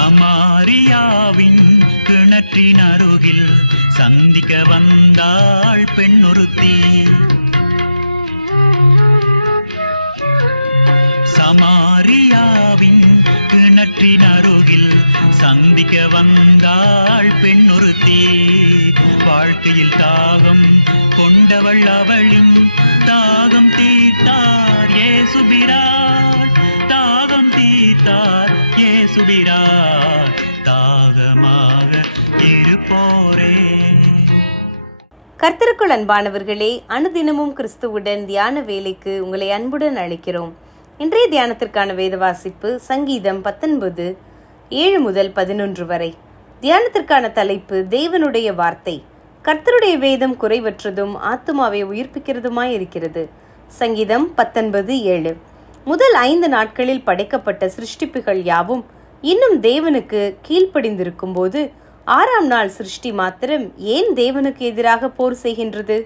சமாரியாவின் கிணற்றின் அருகில் சந்திக்க வந்தாள் பெண்ணொருத்தி. சமாரியாவின் கிணற்றின் அருகில் சந்திக்க வந்தாள் பெண்ணொருத்தி. வாழ்க்கையில் தாகம் கொண்டவள் அவளின் தாகம் தீர்த்தார் இயேசுபிரான். தாகம் தீர்த்தார் இயேசுபிரான். தாகமாக இருப்போரே. கர்த்தருக்குள் அன்பானவர்களே, அனுதினமும் கிறிஸ்துவுடன் தியான வேலைக்கு உங்களை அன்புடன் அழைக்கிறோம். இன்றைய தியானத்திற்கான வேத வாசிப்பு சங்கீதம் 19 7 முதல் 11 வரை. தியானத்திற்கான தலைப்பு தேவனுடைய வார்த்தை. கர்த்தருடைய வேதம் குறைவற்றதும் ஆத்துமாவை உயிர்ப்பிக்கிறதுமாய் இருக்கிறது. சங்கீதம் 19:7. முதல் 5 நாட்களில் படைக்கப்பட்ட சிருஷ்டிப்புகள் யாவும் இன்னும் தேவனுக்கு கீழ்ப்படிந்திருக்கும் போது 6ஆம் நாள் சிருஷ்டி மாத்திரம் ஏன் தேவனுக்கு எதிராக போர் செய்கின்றது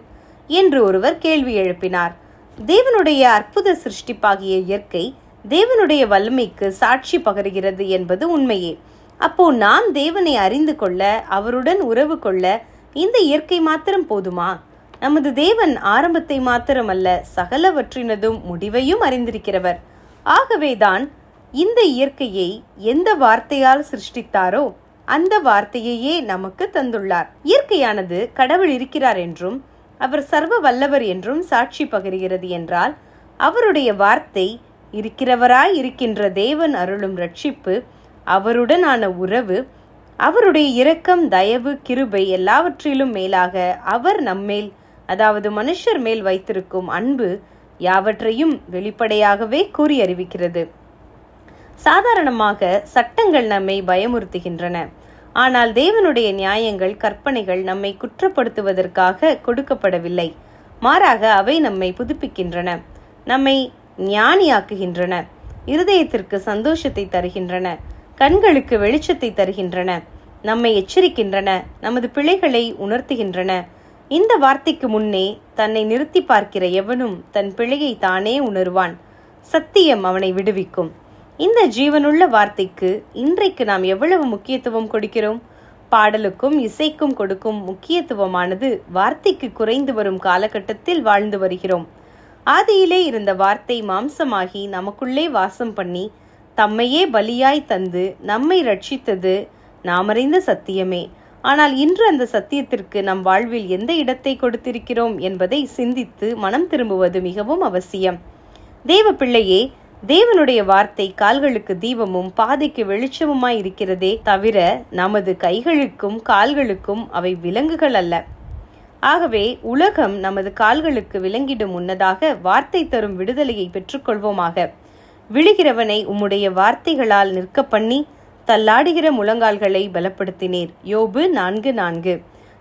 என்று ஒருவர் கேள்வி எழுப்பினார். தேவனுடைய அற்புத சிருஷ்டிப்பாகிய இயற்கை தேவனுடைய வல்லமைக்கு சாட்சி பகருகிறது என்பது உண்மையே. அப்போ நாம் தேவனை அறிந்து கொள்ள, அவருடன் உறவு கொள்ள இந்த இயற்கை மாத்திரம் போதுமா? நமது தேவன் ஆரம்பத்தை மாத்திரமல்ல, சகலவற்றினதும் முடிவையும் அறிந்திருக்கிறவர். ஆகவேதான் இந்த இயற்கையை எந்த வார்த்தையால் சிருஷ்டித்தாரோ அந்த வார்த்தையையே நமக்கு தந்துள்ளார். இயற்கையானது கடவுள் இருக்கிறார் என்றும் அவர் சர்வ வல்லவர் என்றும் சாட்சி பகருகிறது என்றால், அவருடைய வார்த்தை இருக்கிறவராய் இருக்கின்ற தேவன் அருளும் ரட்சிப்பு, அவருடனான உறவு, அவருடைய இரக்கம், தயவு, கிருபை எல்லாவற்றிலும் மேலாக அவர் நம்மேல், அதாவது மனுஷர் மேல் வைத்திருக்கும் அன்பு யாவற்றையும் வெளிப்படையாகவே கூறி அறிவிக்கிறது. சாதாரணமாக சட்டங்கள் நம்மை பயமுறுத்துகின்றன. ஆனால் தேவனுடைய நியாயங்கள், கற்பனைகள் நம்மை குற்றப்படுத்துவதற்காக கொடுக்கப்படவில்லை. மாறாக அவை நம்மை புதுப்பிக்கின்றன, நம்மை ஞானியாக்குகின்றன, இருதயத்திற்கு சந்தோஷத்தை தருகின்றன, கண்களுக்கு வெளிச்சத்தை தருகின்றன, நம்மை எச்சரிக்கின்றன, நமது பிழைகளை உணர்த்துகின்றன. இந்த வார்த்தைக்கு முன்னே தன்னை நிறுத்தி பார்க்கிற எவனும் தன் பிழையை தானே உணர்வான். சத்தியம் அவனை விடுவிக்கும். இந்த ஜீவனுள்ள வார்த்தைக்கு இன்றைக்கு நாம் எவ்வளவு முக்கியத்துவம் கொடுக்கிறோம்? பாடலுக்கும் இசைக்கும் கொடுக்கும் முக்கியத்துவமானது வார்த்தைக்கு குறைந்து வரும் காலகட்டத்தில் வாழ்ந்து வருகிறோம். ஆதியிலே இருந்த வார்த்தை மாம்சமாகி நமக்குள்ளே வாசம் பண்ணி தம்மையே பலியாய் தந்து நம்மை ரட்சித்தது நாமறிந்த சத்தியமே. ஆனால் இன்று அந்த சத்தியத்திற்கு நம் வாழ்வில் எந்த இடத்தை கொடுத்திருக்கிறோம் என்பதை சிந்தித்து மனம் திரும்புவது மிகவும் அவசியம். தேவ பிள்ளையே, தேவனுடைய வார்த்தை கால்களுக்கு தீபமும் பாதைக்கு வெளிச்சமுமாய் இருக்கிறதே தவிர நமது கைகளுக்கும் கால்களுக்கும் அவை விலங்குகள் அல்ல. ஆகவே உலகம் நமது கால்களுக்கு விலங்கிடும் முன்னதாக வார்த்தை தரும் விடுதலையை பெற்றுக்கொள்வோமாக. விழுகிறவனை உம்முடைய வார்த்தைகளால் நிற்க பண்ணி தள்ளாடுகிற முழங்கால்களை பலப்படுத்தினீர். யோபு 4:4.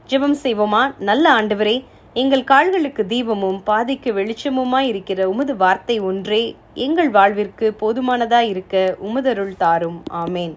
ஜெபம் செய்வோமா? நல்ல ஆண்டவரே, எங்கள் கால்களுக்கு தீபமும் பாதைக்கு வெளிச்சமுமாய் இருக்கிற உமது வார்த்தை ஒன்றே எங்கள் வாழ்விற்கு போதுமானதாய் இருக்க உமதருள் தாரும். ஆமேன்.